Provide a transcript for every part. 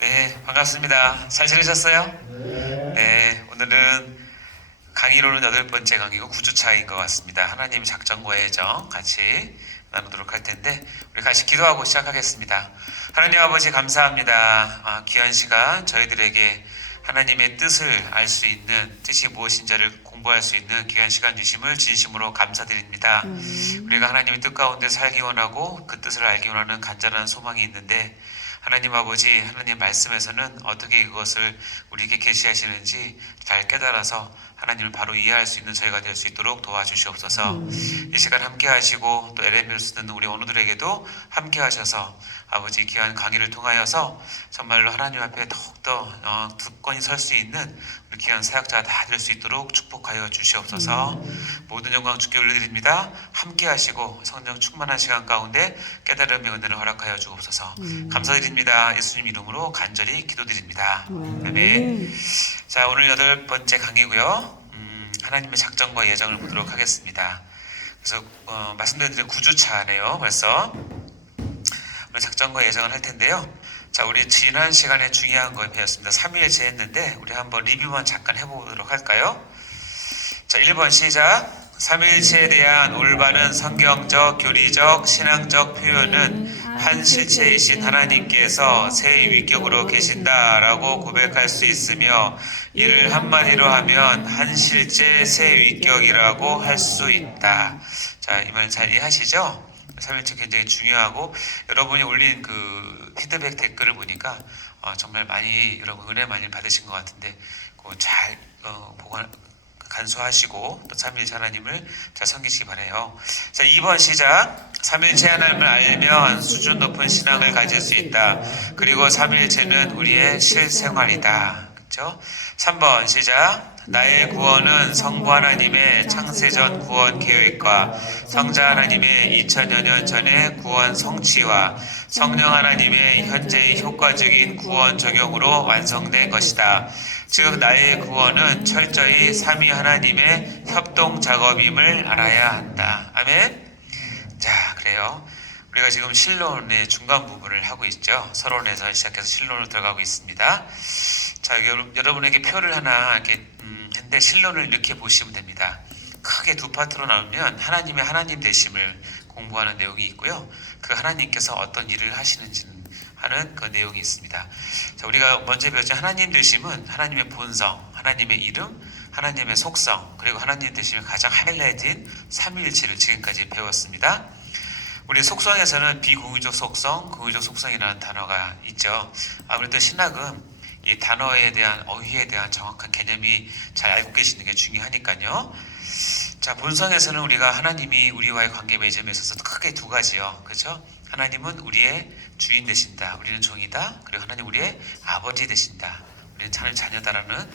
네, 반갑습니다. 잘 지내셨어요? 네, 오늘은 강의로는 8번째 강의고 9주차인 것 같습니다. 하나님 작전과 예정 같이 나누도록 할 텐데 우리 같이 기도하고 시작하겠습니다. 하나님 아버지 감사합니다. 귀한 시간 저희들에게 하나님의 뜻을 알 수 있는 뜻이 무엇인지를 공부할 수 있는 귀한 시간 주심을 진심으로 감사드립니다. 우리가 하나님의 뜻 가운데 살기 원하고 그 뜻을 알기 원하는 간절한 소망이 있는데 하나님 아버지, 하나님 말씀에서는 어떻게 그것을 우리에게 계시하시는지 잘 깨달아서 하나님을 바로 이해할 수 있는 저희가 될 수 있도록 도와주시옵소서. 이 시간 함께 하시고 또 LM을 쓰는 우리 오늘들에게도 함께 하셔서 아버지 귀한 강의를 통하여서 정말로 하나님 앞에 더욱더 굳건히 설 수 있는 우리 귀한 사역자 다 될 수 있도록 축복하여 주시옵소서. 모든 영광 주께 올려드립니다. 함께 하시고 성령 충만한 시간 가운데 깨달음의 은혜를 허락하여 주옵소서. 감사드립니다. 예수님 이름으로 간절히 기도드립니다. 아멘. 자, 오늘 8번째 강의고요. 하나님의 작전과 예정을 보도록 하겠습니다. 그래서 말씀드린 9주차네요. 벌써 오늘 작전과 예정을 할 텐데요. 자, 우리 지난 시간에 중요한 거 배웠습니다. 3일째 했는데 우리 한번 리뷰만 잠깐 해보도록 할까요? 자, 1번 시작. 삼일체에 대한 올바른 성경적, 교리적, 신앙적 표현은 한 실체이신 하나님께서 새 위격으로 계신다라고 고백할 수 있으며 이를 한마디로 하면 한 실제 새 위격이라고 할 수 있다. 자, 이 말 잘 이해하시죠? 삼일체 굉장히 중요하고 여러분이 올린 그 피드백 댓글을 보니까 정말 많이 여러분 은혜 많이 받으신 것 같은데 그거 잘 간수하시고 또 삼일체 하나님을 잘 섬기시기 바라요. 자, 2번 시작. 삼일체 하나님을 알면 수준 높은 신앙을 가질 수 있다. 그리고 삼일체는 우리의 실생활이다. 그렇죠? 3번 시작. 나의 구원은 성부 하나님의 창세전 구원 계획과 성자 하나님의 2000여 년 전의 구원 성취와 성령 하나님의 현재의 효과적인 구원 적용으로 완성된 것이다. 즉 나의 구원은 철저히 삼위 하나님의 협동 작업임을 알아야 한다. 아멘. 자, 그래요. 우리가 지금 신론의 중간 부분을 하고 있죠. 서론에서 시작해서 신론으로 들어가고 있습니다. 자, 여러분에게 표를 하나 이렇게 했는데 신론을 이렇게 보시면 됩니다. 크게 두 파트로 나누면 하나님의 하나님 되심을 공부하는 내용이 있고요. 그 하나님께서 어떤 일을 하시는지는 하는 그 내용이 있습니다. 자, 우리가 먼저 배웠죠. 하나님 되심은 하나님의 본성, 하나님의 이름, 하나님의 속성, 그리고 하나님 되심의 가장 하이라이트인 삼위일체를 지금까지 배웠습니다. 우리 속성에서는 비공유적 속성, 공유적 속성이라는 단어가 있죠. 아무래도 신학은 이 단어에 대한 어휘에 대한 정확한 개념이 잘 알고 계시는 게 중요하니까요. 자, 본성에서는 우리가 하나님이 우리와의 관계 맺음에 있어서 크게 두 가지요. 그렇죠? 하나님은 우리의 주인 되신다. 우리는 종이다. 그리고 하나님 우리의 아버지 되신다. 우리는 하나님 자녀다라는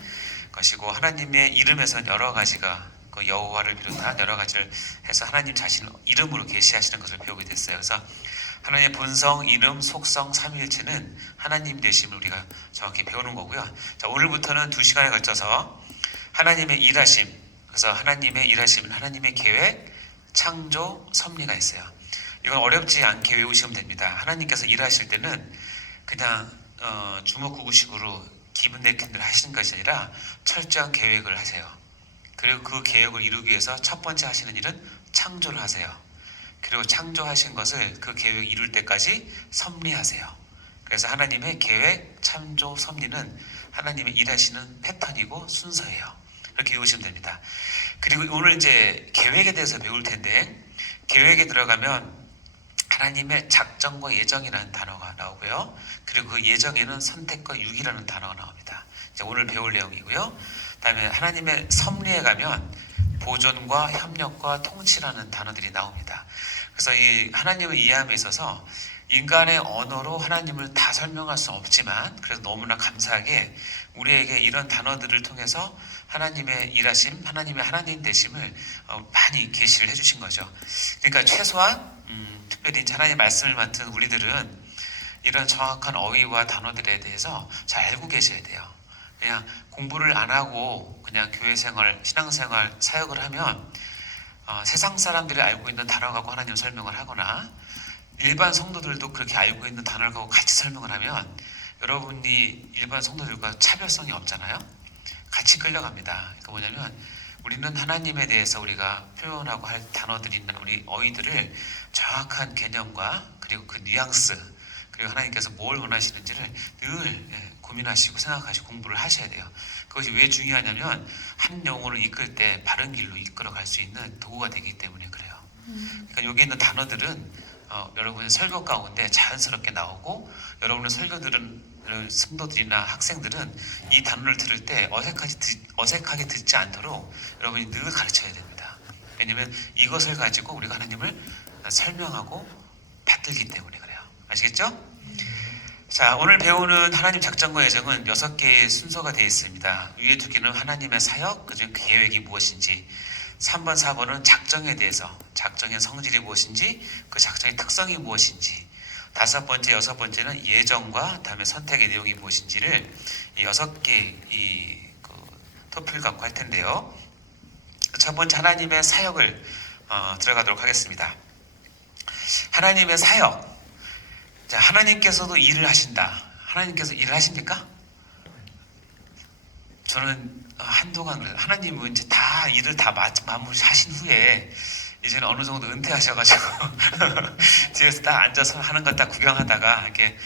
것이고 하나님의 이름에서는 여러 가지가 그 여호와를 비롯한 여러 가지를 해서 하나님 자신을 이름으로 계시하시는 것을 배우게 됐어요. 그래서 하나님의 본성, 이름, 속성, 삼위일체는 하나님 되심을 우리가 정확히 배우는 거고요. 자, 오늘부터는 2시간에 걸쳐서 하나님의 일하심, 그래서 하나님의 일하심은 하나님의 계획, 창조, 섭리가 있어요. 이건 어렵지 않게 외우시면 됩니다. 하나님께서 일하실 때는 그냥 주먹구구식으로 기분 내키는 대로 하시는 것이 아니라 철저한 계획을 하세요. 그리고 그 계획을 이루기 위해서 첫 번째 하시는 일은 창조를 하세요. 그리고 창조하신 것을 그 계획 이룰 때까지 섭리하세요. 그래서 하나님의 계획, 창조, 섭리는 하나님의 일하시는 패턴이고 순서예요. 이렇게 외우시면 됩니다. 그리고 오늘 이제 계획에 대해서 배울 텐데 계획에 들어가면 하나님의 작정과 예정이라는 단어가 나오고요. 그리고 그 예정에는 선택과 유기라는 단어가 나옵니다. 이제 오늘 배울 내용이고요. 그다음에 하나님의 섭리에 가면 보존과 협력과 통치라는 단어들이 나옵니다. 그래서 이 하나님을 이해함에 있어서 인간의 언어로 하나님을 다 설명할 수는 없지만 그래서 너무나 감사하게 우리에게 이런 단어들을 통해서 하나님의 일하심, 하나님의 하나님 되심을 많이 계시를 해주신 거죠. 그러니까 최소한 특별히 하나님의 말씀을 맡은 우리들은 이런 정확한 어휘와 단어들에 대해서 잘 알고 계셔야 돼요. 그냥 공부를 안 하고 그냥 교회 생활, 신앙 생활, 사역을 하면 세상 사람들이 알고 있는 단어 갖고 하나님 설명을 하거나 일반 성도들도 그렇게 알고 있는 단어를 갖고 같이 설명을 하면 여러분이 일반 성도들과 차별성이 없잖아요. 같이 끌려갑니다. 그러니까 뭐냐면 우리는 하나님에 대해서 우리가 표현하고 할 단어들이나 우리 어휘들을 정확한 개념과 그리고 그 뉘앙스 그리고 하나님께서 뭘 원하시는지를 늘 고민하시고 생각하시고 공부를 하셔야 돼요. 그것이 왜 중요하냐면 한 영혼을 이끌 때 바른 길로 이끌어갈 수 있는 도구가 되기 때문에 그래요. 그러니까 여기 있는 단어들은 여러분의 설교 가운데 자연스럽게 나오고 여러분의 설교들은 성도들이나 학생들은 이 단어를 들을 때 어색하게 듣지 않도록 여러분이 늘 가르쳐야 됩니다. 왜냐하면 이것을 가지고 우리가 하나님을 설명하고 받들기 때문에 그래요. 아시겠죠? 자, 오늘 배우는 하나님 작전과 예정은 6개의 순서가 되어 있습니다. 위에 2개는 하나님의 사역, 그중 계획이 무엇인지, 3번, 4번은 작정에 대해서, 작정의 성질이 무엇인지, 그 작정의 특성이 무엇인지, 5번째, 6번째는 예정과 다음에 선택의 내용이 무엇인지를 이 6개 토픽을 갖고 할 텐데요. 첫 번째 하나님의 사역을 들어가도록 하겠습니다. 하나님의 사역. 자, 하나님께서도 일을 하신다. 하나님께서 일을 하십니까? 저는 한동안 그래요. 하나님은 이제 다 일을 다 마무리하신 후에 이제는 어느 정도 은퇴하셔가지고 뒤에서 딱 앉아서 하는 것 딱 구경하다가 이렇게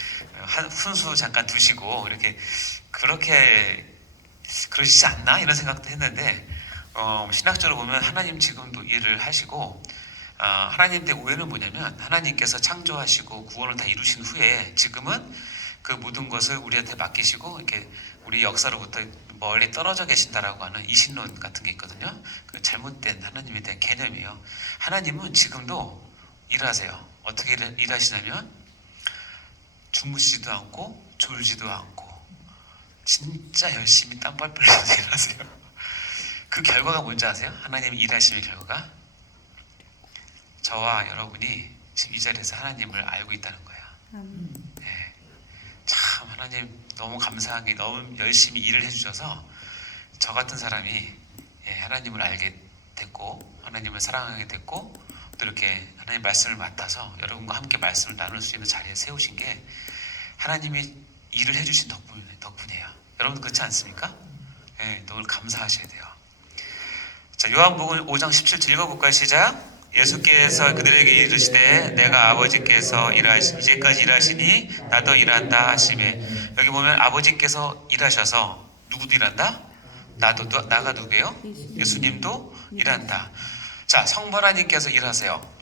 훈수 잠깐 두시고 이렇게 그렇게 그러시지 않나 이런 생각도 했는데 신학적으로 보면 하나님 지금도 일을 하시고 하나님 때 오해는 뭐냐면 하나님께서 창조하시고 구원을 다 이루신 후에 지금은 그 모든 것을 우리한테 맡기시고 이렇게 우리 역사로부터 멀리 떨어져 계신다라고 하는 이신론 같은 게 있거든요. 그 잘못된 하나님에 대한 개념이에요. 하나님은 지금도 일하세요. 어떻게 일하시냐면 주무시지도 않고 졸지도 않고 진짜 열심히 땀빨 흘려서 일하세요. 그 결과가 뭔지 아세요? 하나님이 일하시는 결과가 저와 여러분이 지금 이 자리에서 하나님을 알고 있다는 거예요. 네. 참 하나님 너무 감사하게 너무 열심히 일을 해주셔서 저 같은 사람이 하나님을 알게 됐고 하나님을 사랑하게 됐고 또 이렇게 하나님 말씀을 맡아서 여러분과 함께 말씀을 나눌 수 있는 자리에 세우신 게 하나님이 일을 해주신 덕분이에요. 여러분 그렇지 않습니까? 네, 너무 감사하셔야 돼요. 자, 요한복음 5장 17절 읽어볼까요? 시작. 예수께서 그들에게 이르시되 내가 아버지께서 이제까지 일하시니 나도 일한다 하시매. 여기 보면 아버지께서 일하셔서 누구도 일한다? 나가 누구예요? 예수님도 일한다. 자, 성부 하나님께서 일하세요.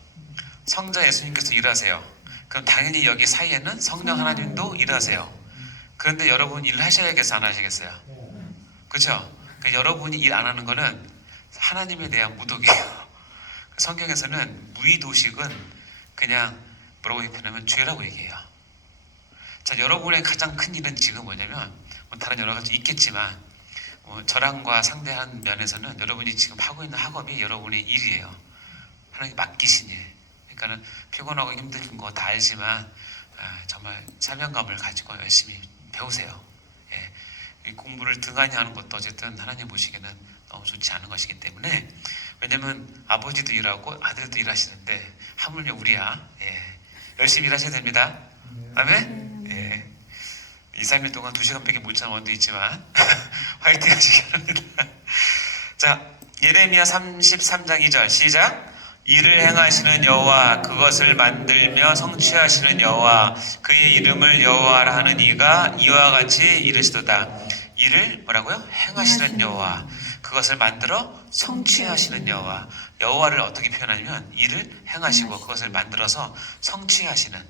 성자 예수님께서 일하세요. 그럼 당연히 여기 사이에는 성령 하나님도 일하세요. 그런데 여러분 일 하셔야겠어요? 안 하시겠어요? 그렇죠? 그러니까 여러분이 일 안 하는 거는 하나님에 대한 무독이에요. 성경에서는 무의도식은 그냥 뭐라고 표현하면 죄라고 얘기해요. 자, 여러분의 가장 큰 일은 지금 뭐냐면 다른 여러 가지 있겠지만 저랑과 상대한 면에서는 여러분이 지금 하고 있는 학업이 여러분의 일이에요. 하나님 맡기신 일. 그러니까는 피곤하고 힘든 거 다 알지만 정말 사명감을 가지고 열심히 배우세요. 예. 공부를 등한히 하는 것도 어쨌든 하나님 보시기에는 너무 좋지 않은 것이기 때문에 왜냐면 아버지도 일하고 아들도 일하시는데 하물며 우리야. 예. 열심히 일하셔야 됩니다. 아멘? 예. 2, 3일 동안 2시간밖에 못 자는 원도 있지만 화이팅 하시기 바랍니다. 자, 예레미야 33장 2절 시작. 이를 행하시는 여호와 그것을 만들며 성취하시는 여호와 그의 이름을 여호와라 하는 이가 이와 같이 이르시도다. 이를 뭐라고요? 행하시는 여호와 그것을 만들어 성취하시는 여호와. 여호와를 어떻게 표현하냐면 이를 행하시고 그것을 만들어서 성취하시는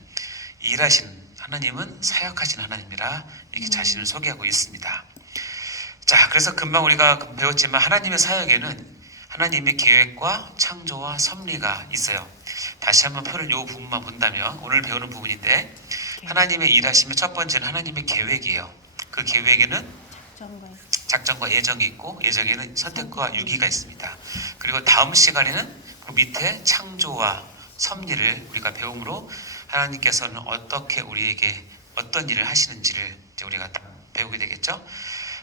일하시는 하나님은 사역하신 하나님이라 이렇게 자신을 소개하고 있습니다. 자, 그래서 금방 우리가 배웠지만 하나님의 사역에는 하나님의 계획과 창조와 섭리가 있어요. 다시 한번 표를 이 부분만 본다면 오늘 배우는 부분인데 하나님의 일하심의 첫 번째는 하나님의 계획이에요. 그 계획에는 작정과 예정이 있고 예정에는 선택과 유기가 있습니다. 그리고 다음 시간에는 그 밑에 창조와 섭리를 우리가 배움으로 하나님께서는 어떻게 우리에게 어떤 일을 하시는지를 이제 우리가 배우게 되겠죠.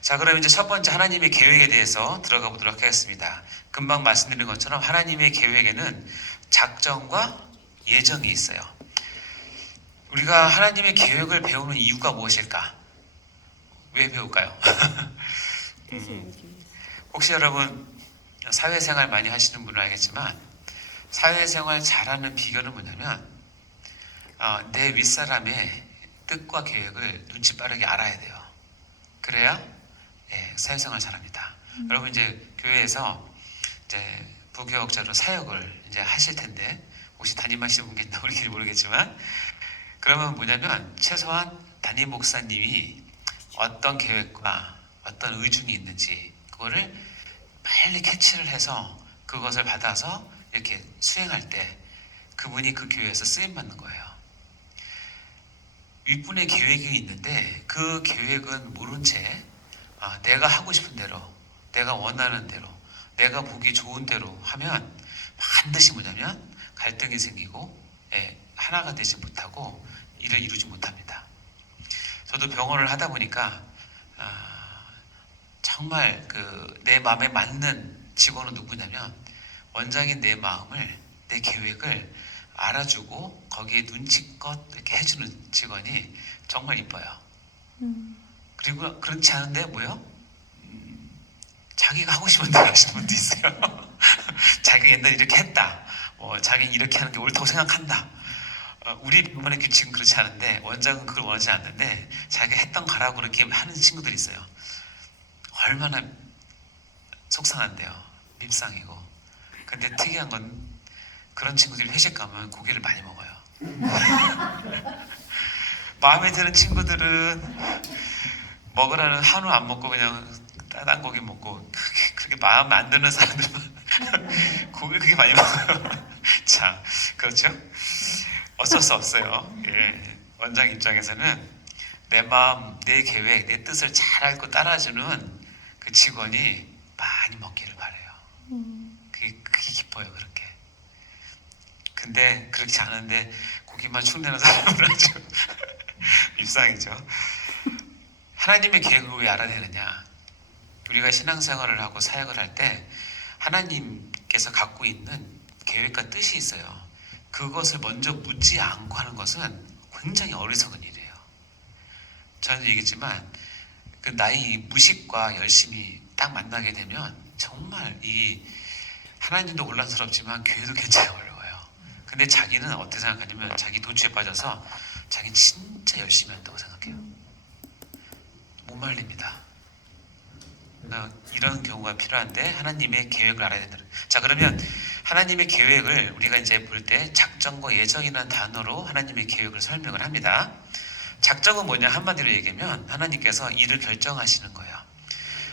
자, 그럼 이제 첫 번째 하나님의 계획에 대해서 들어가 보도록 하겠습니다. 금방 말씀드린 것처럼 하나님의 계획에는 작정과 예정이 있어요. 우리가 하나님의 계획을 배우는 이유가 무엇일까? 왜 배울까요? 뜻을 알기 위해서. 혹시 여러분 사회생활 많이 하시는 분은 알겠지만 사회생활 잘하는 비결은 뭐냐면 내 윗사람의 뜻과 계획을 눈치 빠르게 알아야 돼요. 그래야 사회생활 잘합니다. 여러분 이제 교회에서 이제 부교역자로 사역을 이제 하실 텐데 혹시 담임하시는 분 계신지 모르겠지 모르겠지만 그러면 뭐냐면 최소한 담임 목사님이 어떤 계획과 어떤 의중이 있는지 그거를 빨리 캐치를 해서 그것을 받아서 이렇게 수행할 때 그분이 그 교회에서 쓰임 받는 거예요. 윗분의 계획이 있는데 그 계획은 모른 채 내가 하고 싶은 대로, 내가 원하는 대로, 내가 보기 좋은 대로 하면 반드시 뭐냐면 갈등이 생기고 하나가 되지 못하고 일을 이루지 못합니다. 저도 병원을 하다 보니까 정말 내 마음에 맞는 직원은 누구냐면 원장인 내 마음을, 내 계획을 알아주고 거기에 눈치껏 이렇게 해주는 직원이 정말 이뻐요. 그리고 그렇지 않은데 뭐요? 자기가 하고 싶은 대로 하시는 분도 있어요. 자기가 옛날에 이렇게 했다. 자기는 이렇게 하는 게 옳다고 생각한다. 우리 병원의 규칙은 그렇지 않은데 원장은 그걸 원하지 않는데 자기가 했던 거라고 그렇게 하는 친구들이 있어요. 얼마나 속상한데요. 밉상이고. 근데 특이한 건 그런 친구들이 회식 가면 고기를 많이 먹어요. 마음에 드는 친구들은 먹으라는 한우 안 먹고 그냥 딴 고기 먹고 그렇게 마음에 안 드는 사람들만 고기를 그렇게 많이 먹어요. 자, 그렇죠? 어쩔 수 없어요. 원장 입장에서는 내 마음, 내 계획, 내 뜻을 잘 알고 따라주는 그 직원이 많이 먹기를 바라요. 그게 기뻐요, 그렇게. 근데 그렇지 않은데 고기만 축내는 사람은 아주 입상이죠. 하나님의 계획을 왜 알아야 되느냐? 우리가 신앙생활을 하고 사역을 할 때 하나님께서 갖고 있는 계획과 뜻이 있어요. 그것을 먼저 묻지 않고 하는 것은 굉장히 어리석은 일이에요. 저는 얘기했지만 그 나의 무식과 열심이 딱 만나게 되면 정말 이 하나님도 혼란스럽지만 교회도 굉장히 어려워요. 근데 자기는 어떻게 생각하냐면 자기 도취에 빠져서 자기는 진짜 열심히 한다고 생각해요. 못 말립니다. 이런 경우가 필요한데 하나님의 계획을 알아야 된다. 자, 그러면 하나님의 계획을 우리가 이제 볼 때 작정과 예정이라는 단어로 하나님의 계획을 설명을 합니다. 작정은 뭐냐? 한마디로 얘기하면 하나님께서 일을 결정하시는 거예요.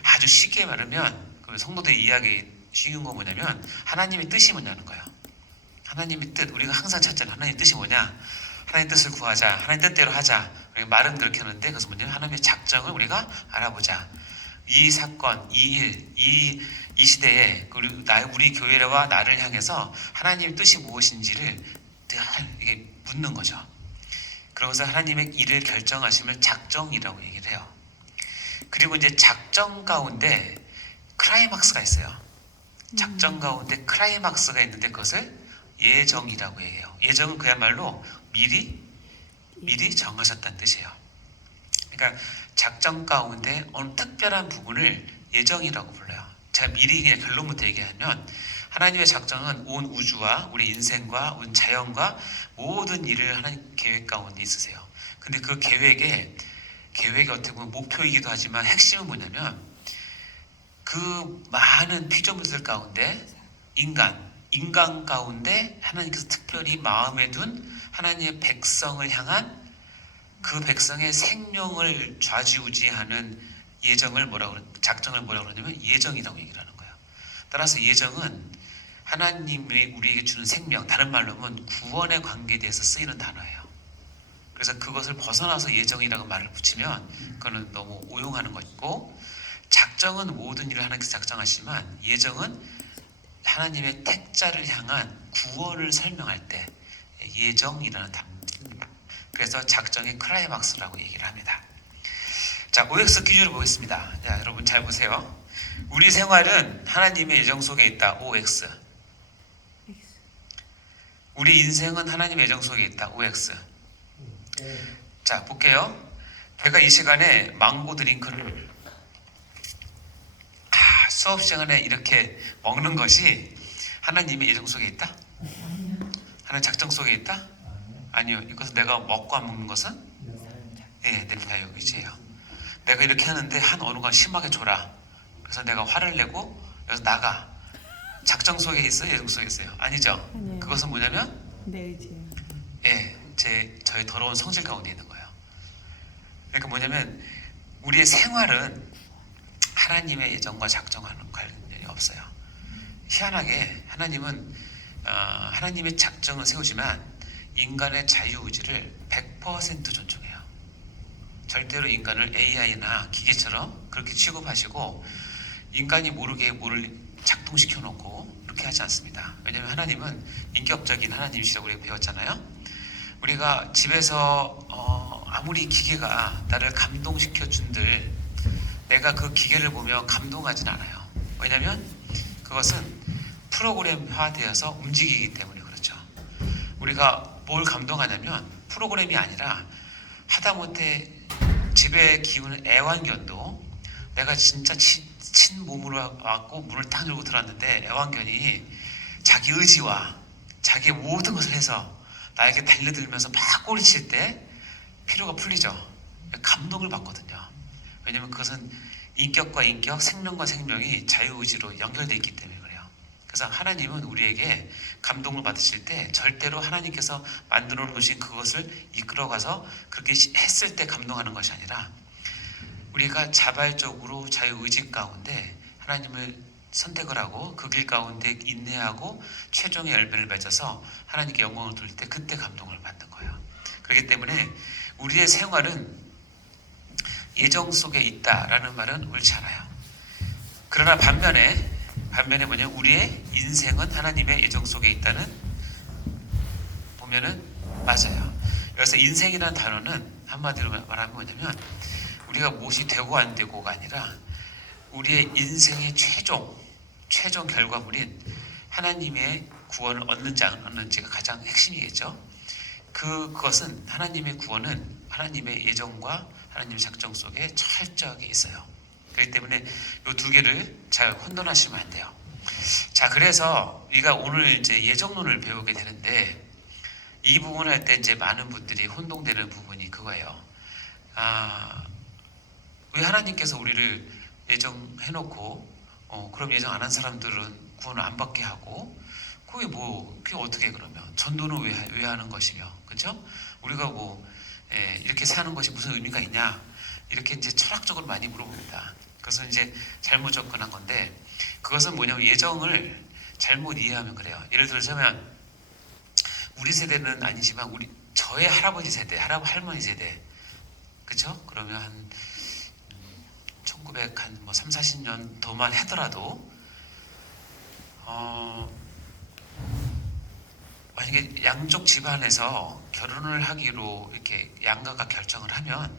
아주 쉽게 말하면 그 성도들이 이해하기 쉬운 거 뭐냐면 하나님의 뜻이 뭐냐는 거예요. 하나님의 뜻, 우리가 항상 찾잖아요. 하나님의 뜻이 뭐냐? 하나님의 뜻을 구하자. 하나님 뜻대로 하자. 우리가 말은 그렇게 하는데 그것은 뭐냐면 하나님의 작정을 우리가 알아보자. 이 사건, 이 일, 이 시대에 우리 교회와 나를 향해서 하나님의 뜻이 무엇인지를 늘 이게 묻는 거죠. 그러고서 하나님의 일을 결정하심을 작정이라고 얘기를 해요. 그리고 이제 작정 가운데 클라이막스가 있어요. 작정 가운데 클라이막스가 있는데 그것을 예정이라고 얘기해요. 예정은 그야말로 미리 정하셨다는 뜻이에요. 그러니까 작정 가운데 어느 특별한 부분을 예정이라고 불러요. 제가 미리 그냥 결론부터 얘기하면 하나님의 작정은 온 우주와 우리 인생과 온 자연과 모든 일을 하나님 계획 가운데 있으세요. 근데 그 계획이 어떻게 보면 목표이기도 하지만 핵심은 뭐냐면 그 많은 피조물들 가운데 인간 가운데 하나님께서 특별히 마음에 둔 하나님의 백성을 향한 그 백성의 생명을 좌지우지하는 작정을 뭐라고 그러냐면 예정이라고 얘기를 하는 거예요. 따라서 예정은 하나님이 우리에게 주는 생명, 다른 말로 하면 구원의 관계에 대해서 쓰이는 단어예요. 그래서 그것을 벗어나서 예정이라고 말을 붙이면 그거는 너무 오용하는 것이고, 작정은 모든 일을 하나님께서 작정하시지만 예정은 하나님의 택자를 향한 구원을 설명할 때 예정이라는 단어입니다. 그래서 작정의 클라이막스라고 얘기를 합니다. 자, OX 기준을 보겠습니다. 자, 여러분 잘 보세요. 우리 생활은 하나님의 예정 속에 있다. OX. 우리 인생은 하나님의 예정 속에 있다. OX. 자, 볼게요. 제가 이 시간에 망고 드링크를 수업 시간에 이렇게 먹는 것이 하나님의 예정 속에 있다? 하나님 작정 속에 있다? 아니요. 이것은 내가 먹고 안 먹는 것은 내 자유의지예요. 내가 이렇게 하는데 한 어느가 심하게 졸아. 그래서 내가 화를 내고 여기서 나가. 작정 속에 있어요? 예정 속에 있어요? 아니죠. 아니에요. 그것은 뭐냐면 내 의지예요. 저희 더러운 성질 가운데 있는 거예요. 그러니까 뭐냐면 우리의 생활은 하나님의 예정과 작정하는 관련이 없어요. 희한하게 하나님은 하나님의 작정을 세우지만 인간의 자유의지를 100% 존중해요. 절대로 인간을 AI나 기계처럼 그렇게 취급하시고 인간이 모르게 뭐를 작동시켜 놓고 그렇게 하지 않습니다. 왜냐하면 하나님은 인격적인 하나님이시라고 우리가 배웠잖아요. 우리가 집에서 아무리 기계가 나를 감동시켜 준들 내가 그 기계를 보며 감동하진 않아요. 왜냐하면 그것은 프로그램화되어서 움직이기 때문에 그렇죠. 우리가 뭘 감동하냐면 프로그램이 아니라 하다못해 집에 기우는 애완견도 내가 진짜 친몸으로 왔고 문을 딱 열고 들어왔는데 애완견이 자기 의지와 자기의 모든 것을 해서 나에게 달려들면서 막 꼬리칠 때 피로가 풀리죠. 감동을 받거든요. 왜냐하면 그것은 인격과 인격, 생명과 생명이 자유의지로 연결되어 있기 때문에 그래요. 그래서 하나님은 우리에게 감동을 받으실 때 절대로 하나님께서 만들어 놓으신 그것을 이끌어가서 그렇게 했을 때 감동하는 것이 아니라 우리가 자발적으로 자유의지 가운데 하나님을 선택을 하고 그 길 가운데 인내하고 최종의 열매를 맺어서 하나님께 영광을 돌릴 때 그때 감동을 받는 거예요. 그렇기 때문에 우리의 생활은 예정 속에 있다라는 말은 옳지 않아요. 그러나 반면에 뭐냐면 우리의 인생은 하나님의 예정 속에 있다는 보면은 맞아요. 여기서 인생이라는 단어는 한마디로 말하면 뭐냐면 우리가 무엇이 되고 안 되고가 아니라 우리의 인생의 최종 결과물인 하나님의 구원을 얻는지 안 얻는지가 가장 핵심이겠죠. 그것은 하나님의 구원은 하나님의 예정과 하나님의 작정 속에 철저하게 있어요. 그렇기 때문에 이 두 개를 잘 혼돈하시면 안 돼요. 자, 그래서 우리가 오늘 이제 예정론을 배우게 되는데 이 부분을 할 때 이제 많은 분들이 혼동되는 부분이 그거예요. 왜 하나님께서 우리를 예정해놓고 그럼 예정 안 한 사람들은 구원을 안 받게 하고 그게 어떻게 그러면 전도는 왜 하는 것이며 그렇죠? 우리가 이렇게 사는 것이 무슨 의미가 있냐 이렇게 이제 철학적으로 많이 물어봅니다. 그것은 이제 잘못 접근한 건데 그것은 뭐냐면 예정을 잘못 이해하면 그래요. 예를 들자면 우리 세대는 아니지만 저의 할아버지 세대, 할머니 세대 그렇죠? 그러면 한 3, 40년 더만 하더라도 만약에 양쪽 집안에서 결혼을 하기로 이렇게 양가가 결정을 하면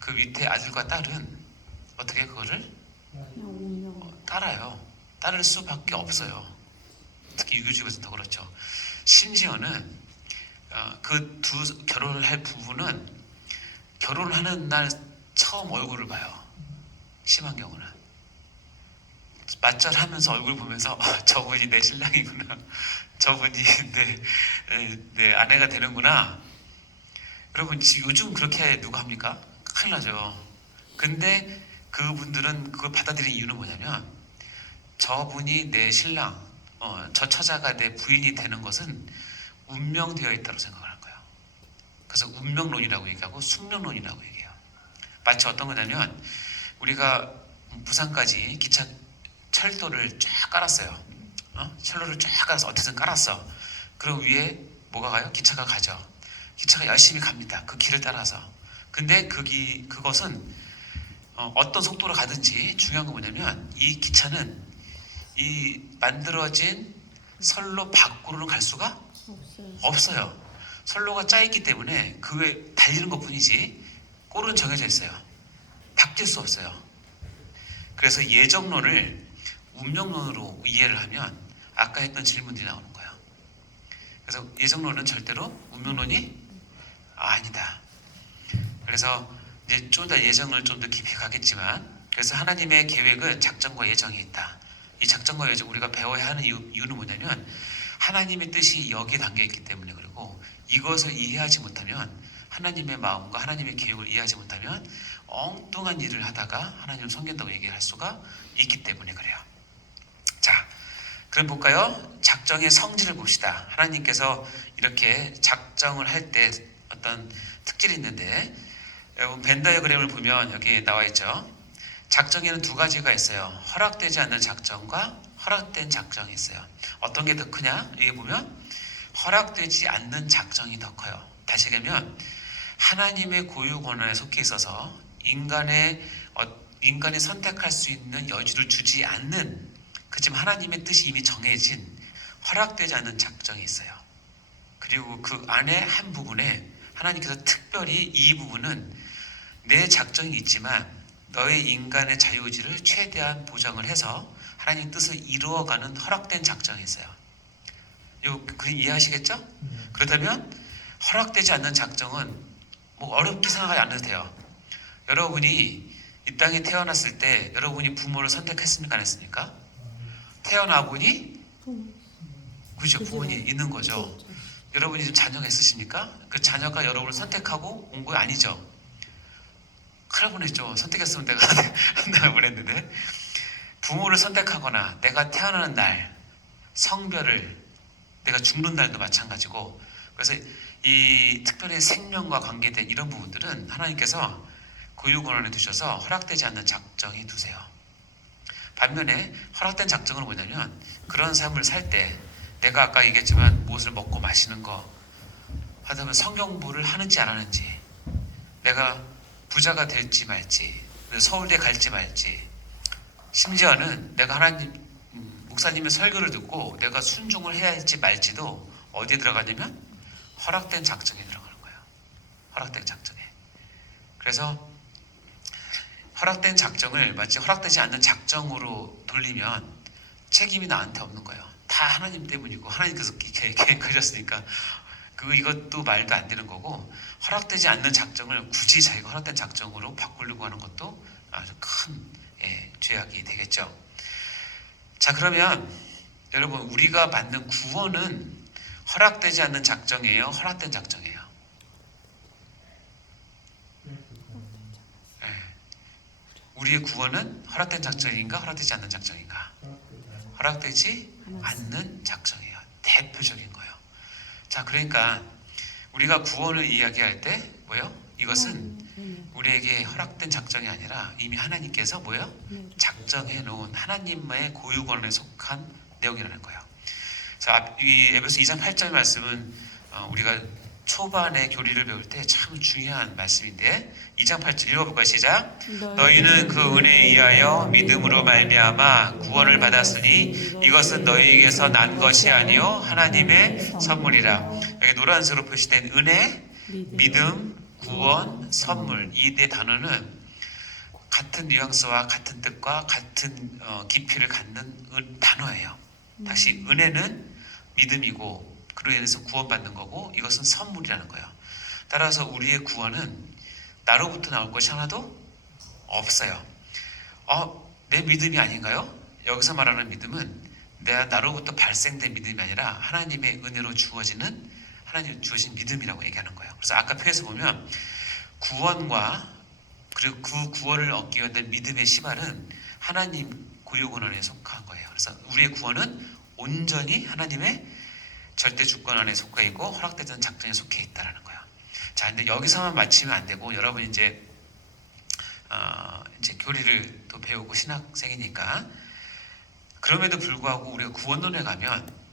그 밑에 아들과 딸은 어떻게 그거를 따라요. 따를 수밖에 없어요. 특히 유교집에서는 더 그렇죠. 심지어는 그 두 결혼을 할 부부는 결혼하는 날 처음 얼굴을 봐요. 심한 경우는 맞절하면서 얼굴 보면서 저분이 내 신랑이구나, 저분이 내 아내가 되는구나. 여러분 요즘 그렇게 누가 합니까? 큰일 나죠. 근데 그분들은 그걸 받아들이는 이유는 뭐냐면 저분이 내 신랑, 저 처자가 내 부인이 되는 것은 운명되어 있다고 생각하는 거예요. 그래서 운명론이라고 얘기하고 숙명론이라고 얘기해요. 마치 어떤 거냐면 우리가 부산까지 철도를 쫙 깔았어요. 철로를 쫙 깔아서 어떻게든 깔았어. 그럼 위에 뭐가 가요? 기차가 가죠. 기차가 열심히 갑니다. 그 길을 따라서. 근데 그것은 어떤 속도로 가든지 중요한 건 뭐냐면 이 기차는 이 만들어진 선로 밖으로는 갈 수가 없어요. 선로가 짜있기 때문에 그 외에 달리는 것 뿐이지 꼴은 정해져 있어요. 바뀔 수 없어요. 그래서 예정론을 운명론으로 이해를 하면 아까 했던 질문들이 나오는 거예요. 그래서 예정론은 절대로 운명론이 아니다. 그래서 이제 좀 더 예정을 좀 더 깊이 가겠지만, 그래서 하나님의 계획은 작정과 예정이 있다. 이 작정과 예정 우리가 배워야 하는 이유는 뭐냐면 하나님의 뜻이 여기에 담겨 있기 때문에, 그리고 이것을 이해하지 못하면, 하나님의 마음과 하나님의 계획을 이해하지 못하면 엉뚱한 일을 하다가 하나님을 섬긴다고 얘기할 수가 있기 때문에 그래요. 자, 그럼 볼까요? 작정의 성질을 봅시다. 하나님께서 이렇게 작정을 할 때 어떤 특질이 있는데, 여러분 벤 다이어그램을 보면 여기 나와 있죠. 작정에는 두 가지가 있어요. 허락되지 않는 작정과 허락된 작정이 있어요. 어떤 게 더 크냐? 여기 보면 허락되지 않는 작정이 더 커요. 다시 얘기하면 하나님의 고유 권한에 속해 있어서 인간이 선택할 수 있는 여지를 주지 않는, 그렇지만 하나님의 뜻이 이미 정해진 허락되지 않는 작정이 있어요. 그리고 그 안에 한 부분에 하나님께서 특별히 이 부분은 내 작정이 있지만 너의 인간의 자유의지를 최대한 보장을 해서 하나님 뜻을 이루어가는 허락된 작정이 있어요. 이 그림 이해하시겠죠? 그렇다면 허락되지 않는 작정은 뭐 어렵게 생각하지 않아도 돼요. 여러분이 이 땅에 태어났을 때 여러분이 부모를 선택했습니까? 안 했습니까? 태어나 보니 그죠, 부모님 있는 거죠. 여러분이 지금 자녀가 있으십니까? 그 자녀가 여러분을 선택하고 온 거 아니죠? 큰일 뻔했죠. 선택했으면 내가 보냈는데, 부모를 선택하거나 내가 태어나는 날, 성별을, 내가 죽는 날도 마찬가지고, 그래서 이 특별히 생명과 관계된 이런 부분들은 하나님께서 고유 권한에 두셔서 허락되지 않는 작정이 두세요. 반면에 허락된 작정은 뭐냐면 그런 삶을 살 때 내가 아까 얘기했지만 무엇을 먹고 마시는 거 하다 보면 성경부를 하는지 안 하는지, 내가 부자가 될지 말지, 서울대 갈지 말지, 심지어는 내가 하나님 목사님의 설교를 듣고 내가 순종을 해야 할지 말지도 어디에 들어가냐면 허락된 작정에 들어가는 거예요. 허락된 작정에. 그래서 허락된 작정을 마치 허락되지 않는 작정으로 돌리면 책임이 나한테 없는 거예요. 다 하나님 때문이고 하나님께서 계획하셨으니까 이것도 말도 안 되는 거고, 허락되지 않는 작정을 굳이 자기가 허락된 작정으로 바꾸려고 하는 것도 아주 큰 죄악이 되겠죠. 자, 그러면 여러분 우리가 받는 구원은 허락되지 않는 작정이에요? 허락된 작정이에요? 우리의 구원은 허락된 작정인가 허락되지 않는 작정인가? 허락되지 않는 작정이에요. 대표적인 거예요. 자, 그러니까 우리가 구원을 이야기할 때 뭐예요? 이것은 우리에게 허락된 작정이 아니라 이미 하나님께서 뭐예요? 작정해 놓은 하나님의 고유 권한에 속한 내용이라는 거예요. 자, 이 에베소 2장 8절 말씀은 우리가 초반에 교리를 배울 때 참 중요한 말씀인데, 2장 8절 읽어볼까요? 시작. 너희는 그 은혜에 의하여 믿음으로 말미암아 구원을 받았으니 이것은 너희에게서 난 것이 아니요 하나님의 선물이라. 여기 노란색으로 표시된 은혜, 믿음, 구원, 선물, 이 네 단어는 같은 뉘앙스와 같은 뜻과 같은 깊이를 갖는 단어예요. 다시, 은혜는 믿음이고 그로 인해서 구원받는 거고, 이것은 선물이라는 거예요. 따라서 우리의 구원은 나로부터 나올 것이 하나도 없어요. 내 믿음이 아닌가요? 여기서 말하는 믿음은 나로부터 발생된 믿음이 아니라 하나님의 은혜로 주어지는, 하나님 주어진 믿음이라고 얘기하는 거예요. 그래서 아까 표에서 보면 구원과 그리고 그 구원을 얻기 위한 믿음의 시발은 하나님 고유 권한에 속한 거예요. 그래서 우리의 구원은 온전히 하나님의 절대 주권 안에 속해 있고 허락되던 작정에 속해 있다라는 거예요. 자, 근데 여기서만 마치면 안 되고, 여러분 이제 교리를 또 배우고 신학생이니까, 그럼에도 불구하고 우리가 구원론에 가면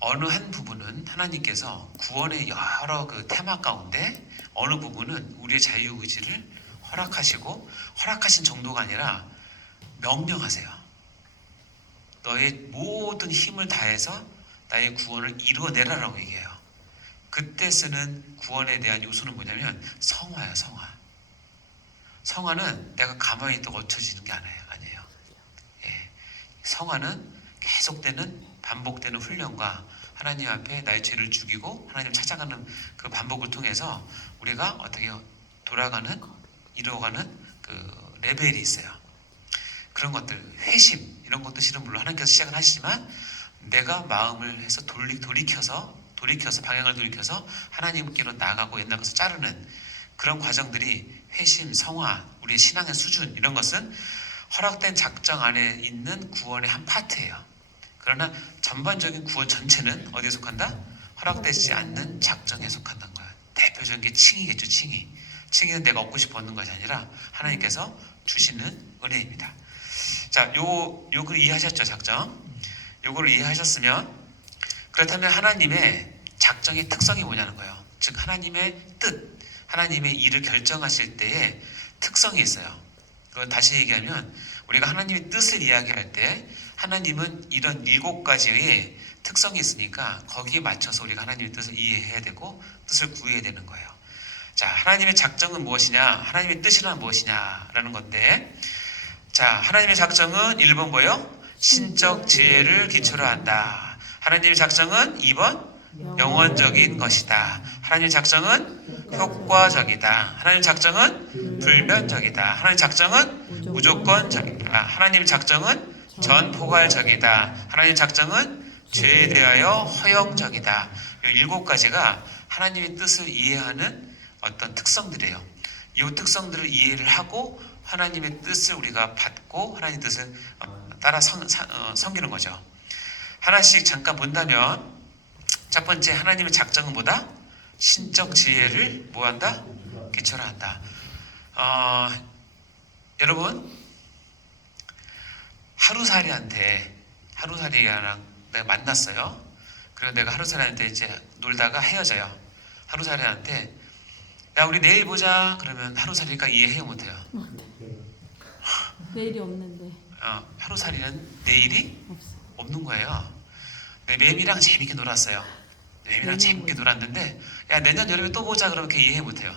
어느 한 부분은 하나님께서 구원의 여러 그 테마 가운데 어느 부분은 우리의 자유의지를 허락하시고, 허락하신 정도가 아니라 명령하세요. 너의 모든 힘을 다해서 나의 구원을 이루어내라라고 얘기해요. 그때 쓰는 구원에 대한 요소는 뭐냐면 성화예요. 성화. 성화는 내가 가만히 있다가 고쳐지는 게 아니에요. 성화는 계속되는 반복되는 훈련과 하나님 앞에 나의 죄를 죽이고 하나님을 찾아가는 그 반복을 통해서 우리가 어떻게 돌아가는 이루어가는 그 레벨이 있어요. 그런 것들, 회심 이런 것도 실은 물론 하나님께서 시작을 하시지만 내가 마음을 해서 돌이켜서 방향을 돌이켜서 하나님께로 나가고 옛날 것을 자르는 그런 과정들이 회심, 성화, 우리의 신앙의 수준 이런 것은 허락된 작정 안에 있는 구원의 한 파트예요. 그러나 전반적인 구원 전체는 어디에 속한다? 허락되지 않는 작정에 속한다는 거예요. 대표적인 게 칭의겠죠. 칭의는 내가 얻고 싶어 얻는 것이 아니라 하나님께서 주시는 은혜입니다. 자, 요걸 이해하셨죠? 작정. 요걸 이해하셨으면 그렇다면 하나님의 작정의 특성이 뭐냐는 거예요. 즉 하나님의 뜻, 하나님의 일을 결정하실 때의 특성이 있어요. 그건 다시 얘기하면 우리가 하나님의 뜻을 이야기할 때 하나님은 이런 7가지의 특성이 있으니까 거기에 맞춰서 우리가 하나님의 뜻을 이해해야 되고 뜻을 구해야 되는 거예요. 자, 하나님의 작정은 무엇이냐? 하나님의 뜻이란 무엇이냐라는 건데, 자, 하나님의 작정은 1번 뭐예요? 신적 지혜를 기초로 한다. 하나님의 작정은 2번 영원적인 것이다. 하나님의 작정은 효과적이다. 하나님의 작정은 불변적이다. 하나님의 작정은 무조건적이다. 하나님의 작정은 전포괄적이다. 하나님의 작정은 죄에 대하여 허용적이다. 이 7가지가 하나님의 뜻을 이해하는 어떤 특성들이에요. 이 특성들을 이해를 하고 하나님의 뜻을 우리가 받고 하나님의 뜻을 따라 섬기는 거죠. 하나씩 잠깐 본다면 첫 번째 하나님의 작정은 뭐다? 신적 지혜를 뭐한다? 기초로 한다. 여러분 하루살이랑 내가 만났어요. 그리고 내가 하루살이한테 이제 놀다가 헤어져요. 하루살이한테 야 우리 내일 보자 그러면 하루살이가 이해해요 못해요? 내일이 없는데. 하루살이는 내일이 없어. 없는 거예요. 내 매미랑 재밌게 놀았어요. 매미랑 재밌게 놀았는데 야 내년 여름에 또 보자 그러면 걔 이해 못해요.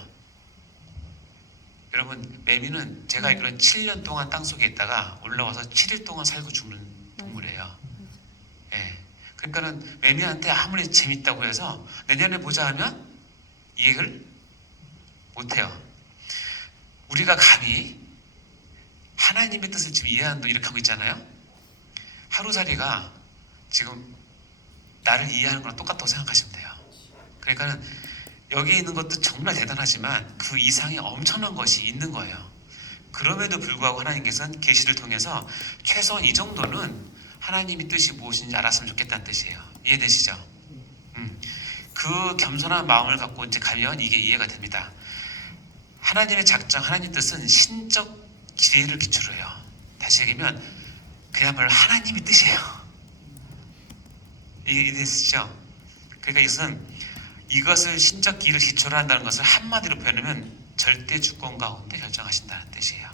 여러분 매미는 제가 알기로는 7년 동안 땅속에 있다가 올라와서 7일 동안 살고 죽는 동물이에요. 예. 그러니까는 매미한테 아무리 재밌다고 해서 내년에 보자 하면 이해를 못해요. 우리가 감히 하나님의 뜻을 지금 이해한다 이렇게 하고 있잖아요. 하루살이가 지금 나를 이해하는 거랑 똑같다고 생각하시면 돼요. 그러니까는 여기에 있는 것도 정말 대단하지만 그 이상의 엄청난 것이 있는 거예요. 그럼에도 불구하고 하나님께서는 계시를 통해서 최소한 이 정도는 하나님의 뜻이 무엇인지 알았으면 좋겠다는 뜻이에요. 이해되시죠? 그 겸손한 마음을 갖고 이제 가면 이게 이해가 됩니다. 하나님의 작정, 하나님의 뜻은 신적 지혜를 기초로 해요. 다시 얘기하면 그야말로 하나님의 뜻이에요. 이해되시죠? 그러니까 이것을 신적 기를 기초로 한다는 것을 한마디로 표현하면 절대 주권 가운데 결정하신다는 뜻이에요.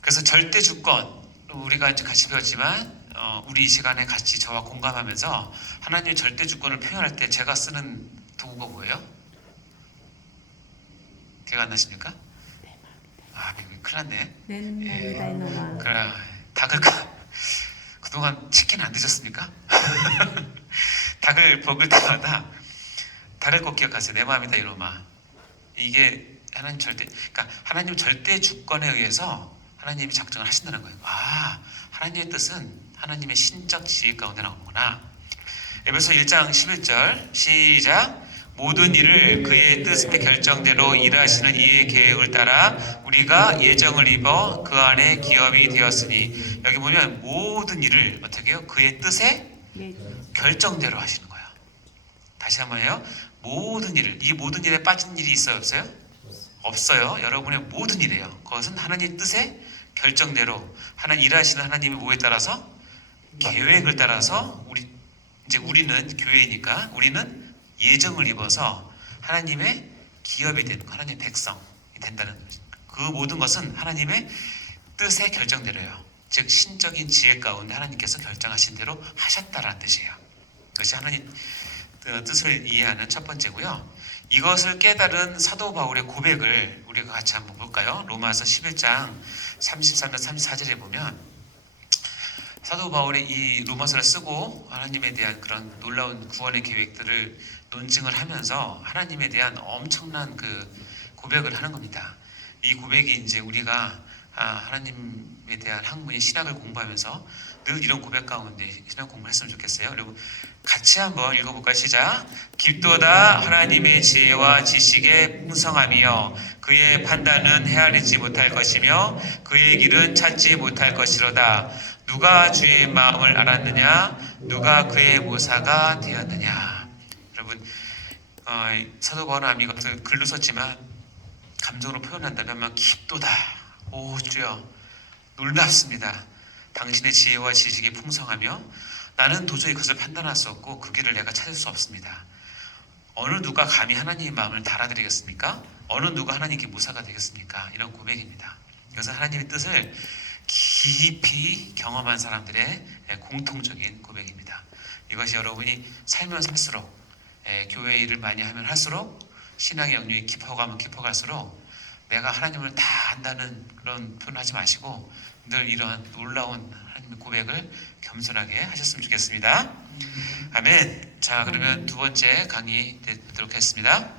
그래서 절대 주권 우리가 이제 같이 배웠지만 우리 이 시간에 같이 저와 공감하면서 하나님의 절대 주권을 표현할 때 제가 쓰는 도구가 뭐예요? 기억 안 나십니까? 큰일 났네. 내 말이다 이놈아. 그래 닭을 그동안 치킨 안 드셨습니까? 닭을 먹을 때마다 닭을 꼭 기억하세요. 내 마음이다 이놈아. 이게 하나님 그러니까 하나님 절대 주권에 의해서 하나님이 작정을 하신다는 거예요. 하나님의 뜻은 하나님의 신적 지혜 가운데 나오는구나. 에베소 1장 11절 시작. 모든 일을 그의 뜻의 결정대로 일하시는 이의 계획을 따라 우리가 예정을 입어 그 안에 기업이 되었으니 여기 보면 모든 일을 어떻게 해요? 그의 뜻의 결정대로 하시는 거예요. 다시 한번 해요. 모든 일을 이 모든 일에 빠진 일이 있어요? 없어요? 없어요. 여러분의 모든 일이에요. 그것은 하나님의 뜻의 결정대로 일하시는 하나님의 뭐에 따라서 계획을 따라서 우리는 교회이니까 우리는 예정을 입어서 하나님의 기업이 되는 거, 하나님의 백성이 된다는 거죠. 그 모든 것은 하나님의 뜻의 결정대로예요. 즉 신적인 지혜 가운데 하나님께서 결정하신 대로 하셨다라는 뜻이에요. 그것이 하나님 뜻을 이해하는 첫 번째고요. 이것을 깨달은 사도 바울의 고백을 우리가 같이 한번 볼까요? 로마서 11장 33절 34절에 보면 사도 바울이 이 로마서를 쓰고 하나님에 대한 그런 놀라운 구원의 계획들을 논증을 하면서 하나님에 대한 엄청난 그 고백을 하는 겁니다. 이 고백이 이제 우리가 하나님에 대한 학문의 신학을 공부하면서 늘 이런 고백 가운데 신학 공부를 했으면 좋겠어요. 여러분 같이 한번 읽어볼까요? 시작. 깊도다 하나님의 지혜와 지식의 풍성함이여 그의 판단은 헤아리지 못할 것이며 그의 길은 찾지 못할 것이로다. 누가 주의 마음을 알았느냐? 누가 그의 모사가 되었느냐? 여러분 사도 바울은 이것을 글로 썼지만 감정으로 표현한다면 깊도다. 오 주여 놀랍습니다. 당신의 지혜와 지식이 풍성하며 나는 도저히 그것을 판단할 수 없고 그 길을 내가 찾을 수 없습니다. 어느 누가 감히 하나님의 마음을 달아드리겠습니까? 어느 누가 하나님께 모사가 되겠습니까? 이런 고백입니다. 이것은 하나님의 뜻을 깊이 경험한 사람들의 공통적인 고백입니다. 이것이 여러분이 살면 살수록 교회 일을 많이 하면 할수록 신앙의 영역이 깊어가면 깊어갈수록 내가 하나님을 다 안다는 그런 표현을 하지 마시고 늘 이러한 놀라운 하나님의 고백을 겸손하게 하셨으면 좋겠습니다. 아멘. 자, 그러면 두 번째 강의 되도록 하겠습니다.